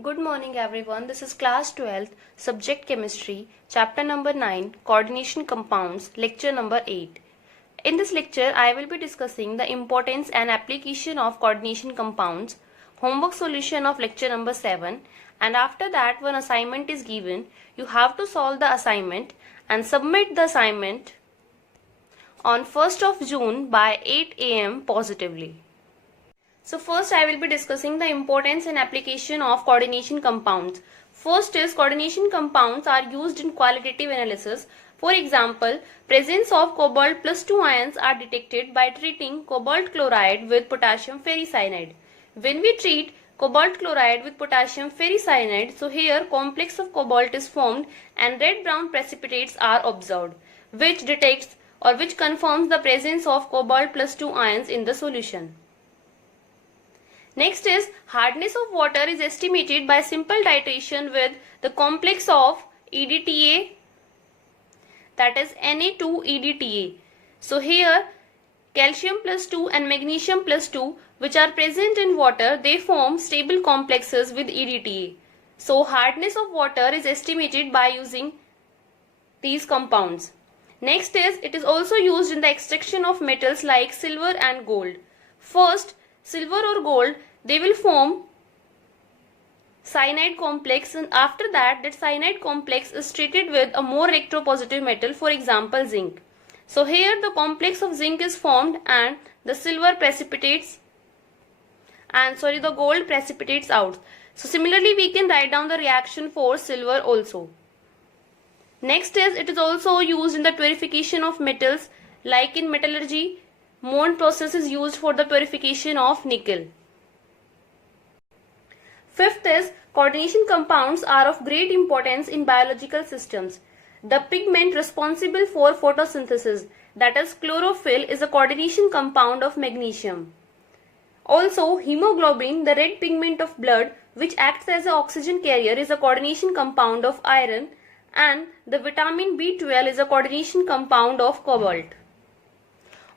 Good morning everyone. This is class 12th, subject chemistry, chapter number 9, coordination compounds, lecture number 8. In this lecture, I will be discussing the importance and application of coordination compounds, homework solution of lecture number 7, and after that one assignment is given. You have to solve the assignment and submit the assignment on 1st of June by 8 am positively. So first I will be discussing the importance and application of coordination compounds. First is coordination compounds are used in qualitative analysis. For example, presence of cobalt plus 2 ions are detected by treating cobalt chloride with potassium ferricyanide. When we treat cobalt chloride with potassium ferricyanide, so here complex of cobalt is formed and red-brown precipitates are observed, which detects or which confirms the presence of cobalt plus 2 ions in the solution. Next is hardness of water is estimated by simple titration with the complex of EDTA, that is Na2EDTA. So here calcium plus 2 and magnesium plus 2 which are present in water, they form stable complexes with EDTA. So hardness of water is estimated by using these compounds. Next is it is also used in the extraction of metals like silver and gold. First, silver or gold, they will form cyanide complex, and after that cyanide complex is treated with a more electropositive metal, for example zinc. So here the complex of zinc is formed and the silver precipitates the gold precipitates out. So similarly we can write down the reaction for silver also. Next is it is also used in the purification of metals, like in metallurgy. Mond process is used for the purification of nickel. Fifth is coordination compounds are of great importance in biological systems. The pigment responsible for photosynthesis, that is chlorophyll, is a coordination compound of magnesium. Also, hemoglobin, the red pigment of blood which acts as an oxygen carrier, is a coordination compound of iron, and the vitamin B12 is a coordination compound of cobalt.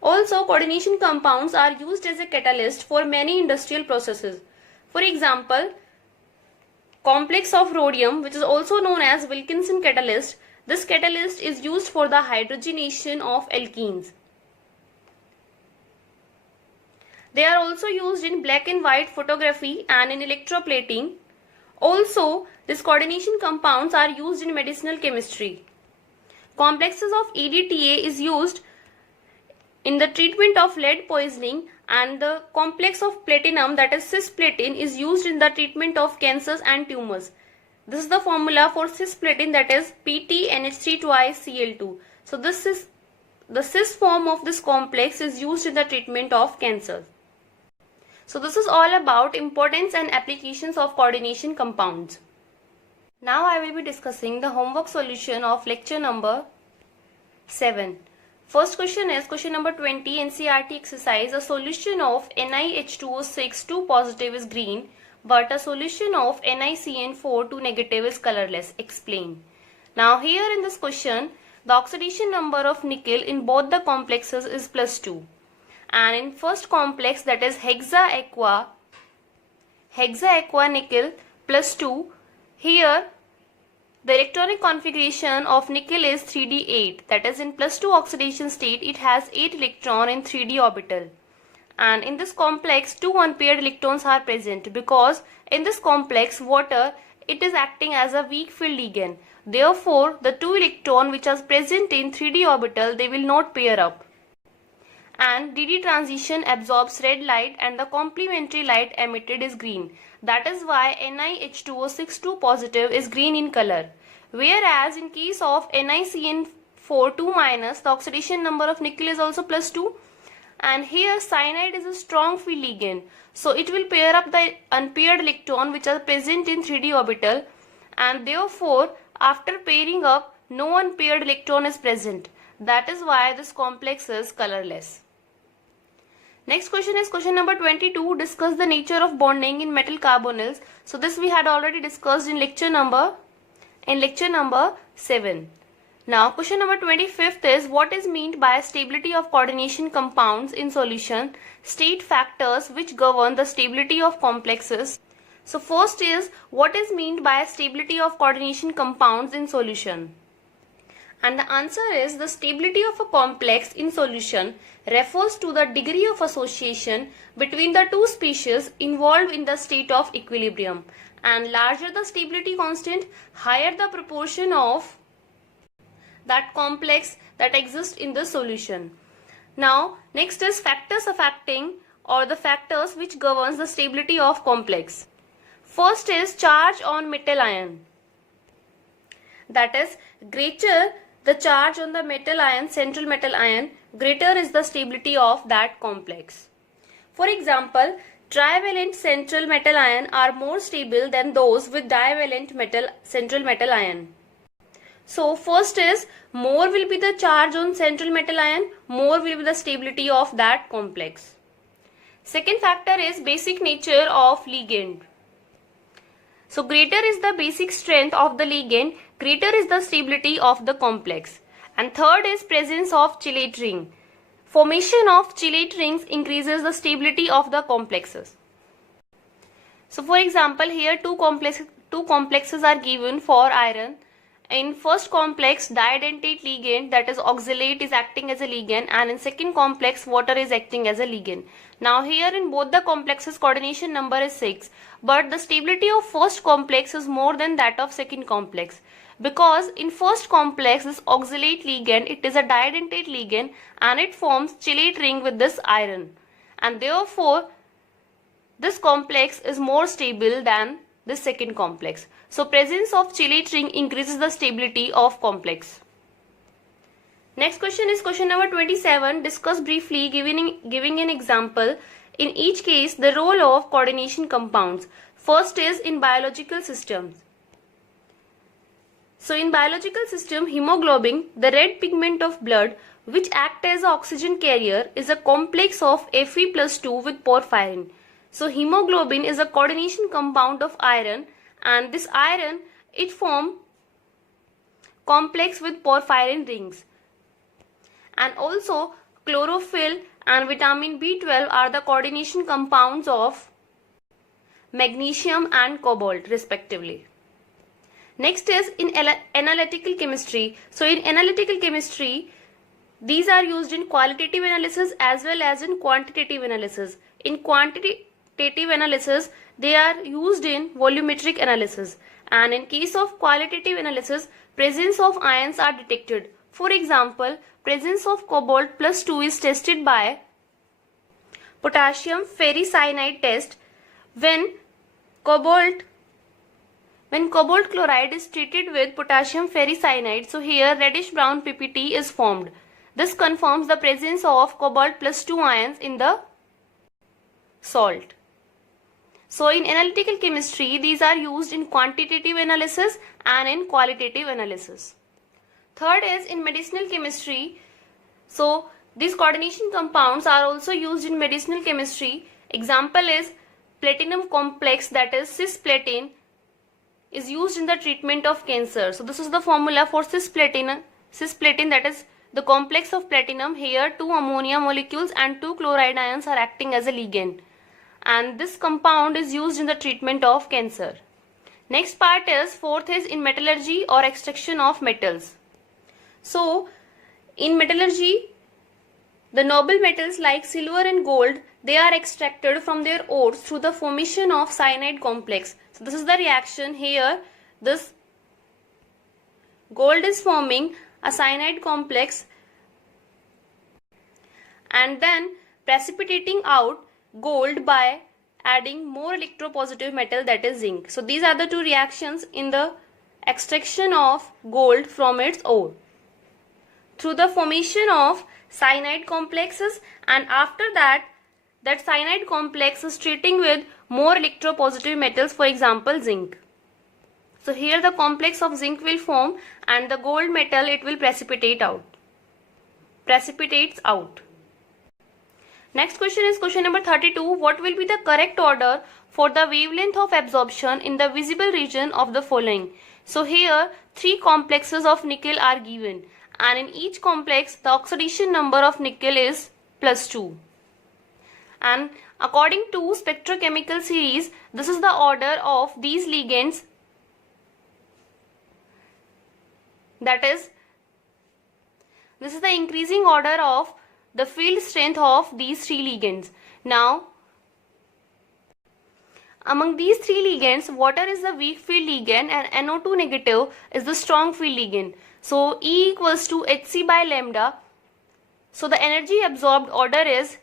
Also, coordination compounds are used as a catalyst for many industrial processes. For example, complex of rhodium, which is also known as Wilkinson catalyst, this catalyst is used for the hydrogenation of alkenes. They are also used in black and white photography and in electroplating. Also, these coordination compounds are used in medicinal chemistry. Complexes of EDTA is used in the treatment of lead poisoning, and the complex of platinum, that is cisplatin, is used in the treatment of cancers and tumors. This is the formula for cisplatin, that is PTNH3 2Cl2. So this is the cis form of this complex is used in the treatment of cancer. So this is all about importance and applications of coordination compounds. Now I will be discussing the homework solution of lecture number 7. First question is question number 20, NCERT exercise. A solution of NiH2O6 2 positive is green, but a solution of NiCN4 2 negative is colorless. Explain. Now here in this question, the oxidation number of nickel in both the complexes is +2. And in first complex, that is hexa aqua nickel +2, here the electronic configuration of nickel is 3d8, that is in +2 oxidation state it has 8 electrons in 3d orbital. And in this complex 2 unpaired electrons are present, because in this complex water, it is acting as a weak field ligand. Therefore, the 2 electrons which are present in 3d orbital, they will not pair up. And DD transition absorbs red light and the complementary light emitted is green. That is why NiH2O6 2 positive is green in color. Whereas in case of NiCN4 2 minus, the oxidation number of nickel is also +2. And here cyanide is a strong field ligand. So it will pair up the unpaired electron which are present in 3d orbital. And therefore, after pairing up, no unpaired electron is present. That is why this complex is colorless. Next question is question number 22. Discuss the nature of bonding in metal carbonyls. So this we had already discussed in lecture number 7. Now question number 25th is what is meant by stability of coordination compounds in solution. State factors which govern the stability of complexes. So first is, what is meant by stability of coordination compounds in solution? And the answer is, the stability of a complex in solution refers to the degree of association between the two species involved in the state of equilibrium. And larger the stability constant, higher the proportion of that complex that exists in the solution. Now, next is factors affecting, or the factors which governs the stability of complex. First is charge on metal ion. That is, greater the charge on the metal ion, central metal ion, greater is the stability of that complex. For example, trivalent central metal ion are more stable than those with divalent central metal ion. So first is, more will be the charge on central metal ion, more will be the stability of that complex. Second factor is basic nature of ligand. So greater is the basic strength of the ligand, greater is the stability of the complex. And third is presence of chelate ring. Formation of chelate rings increases the stability of the complexes. So for example, here two complexes are given for iron. In first complex, didentate ligand, that is oxalate, is acting as a ligand, and in second complex, water is acting as a ligand. Now here in both the complexes, coordination number is 6, but the stability of first complex is more than that of second complex, because in first complex, this oxalate ligand, it is a didentate ligand and it forms chelate ring with this iron, and therefore this complex is more stable than the second complex. So presence of chelate ring increases the stability of complex. Next question is question number 27. Discuss briefly, giving an example in each case the role of coordination compounds. First is in biological systems. So in biological system, hemoglobin, the red pigment of blood which acts as an oxygen carrier, is a complex of Fe plus 2 with porphyrin. So hemoglobin is a coordination compound of iron, and this iron, it forms complex with porphyrin rings. And also chlorophyll and vitamin B12 are the coordination compounds of magnesium and cobalt respectively. Next is in analytical chemistry. So in analytical chemistry, these are used in qualitative analysis as well as in quantitative analysis. In quantitative analysis, they are used in volumetric analysis, and in case of qualitative analysis, presence of ions are detected. For example, presence of cobalt plus 2 is tested by potassium ferricyanide test. When cobalt chloride is treated with potassium ferricyanide, so here reddish brown PPT is formed. This confirms the presence of cobalt plus 2 ions in the salt. So in analytical chemistry, these are used in quantitative analysis and in qualitative analysis. Third is in medicinal chemistry. So these coordination compounds are also used in medicinal chemistry. Example is platinum complex, that is cisplatin, is used in the treatment of cancer. So this is the formula for cisplatin, that is the complex of platinum. Here 2 ammonia molecules and 2 chloride ions are acting as a ligand, and this compound is used in the treatment of cancer. Next part is, fourth is in metallurgy or extraction of metals. So in metallurgy, the noble metals like silver and gold, they are extracted from their ores through the formation of cyanide complex. So this is the reaction. Here this gold is forming a cyanide complex and then precipitating out gold by adding more electropositive metal, that is zinc. So these are the two reactions in the extraction of gold from its ore through the formation of cyanide complexes, and after that cyanide complex is treating with more electropositive metals, for example zinc. So here the complex of zinc will form and the gold metal, it will precipitates out. Next question is question number 32. What will be the correct order for the wavelength of absorption in the visible region of the following? So here 3 complexes of nickel are given, and in each complex the oxidation number of nickel is +2. And According to spectrochemical series, this is the order of these ligands. That is, this is the increasing order of the field strength of these three ligands. Now, among these three ligands, water is the weak field ligand and NO2 negative is the strong field ligand. So, E equals to Hc by lambda. So, the energy absorbed order is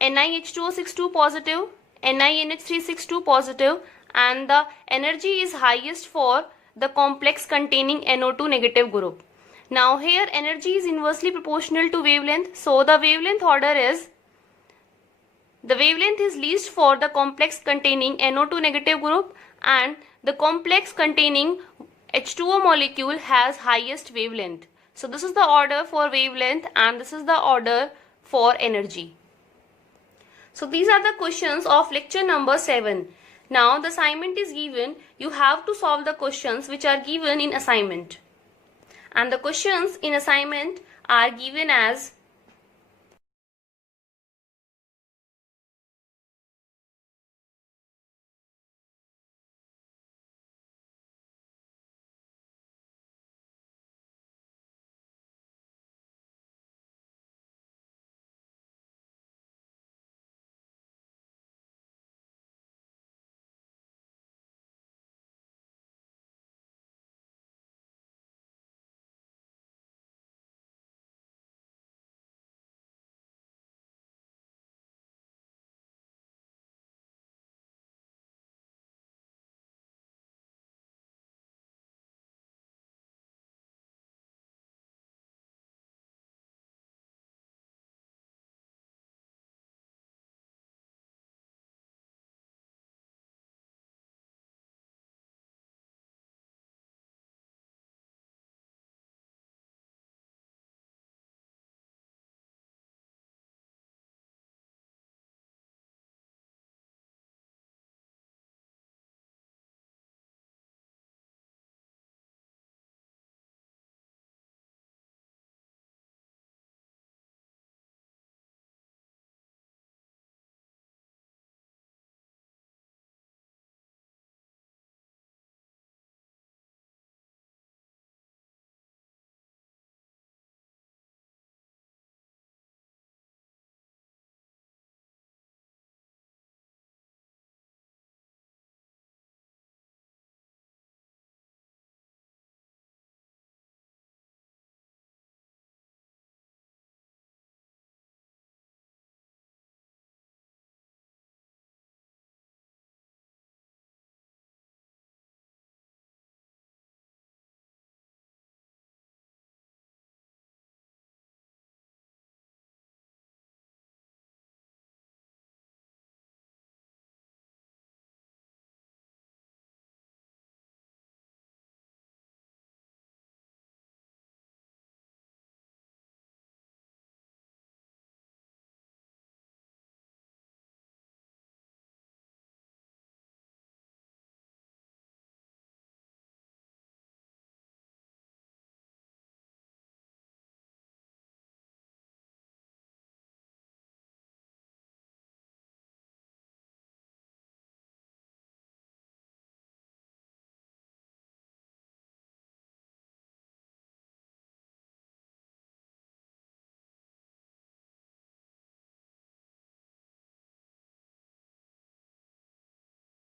NiH2O62 positive, NiNH362 positive, and the energy is highest for the complex containing NO2 negative group. Now here energy is inversely proportional to wavelength, so the wavelength order is, the wavelength is least for the complex containing NO2 negative group, and the complex containing H2O molecule has highest wavelength. So this is the order for wavelength and this is the order for energy. So these are the questions of lecture number 7. Now the assignment is given. You have to solve the questions which are given in assignment. And the questions in assignment are given as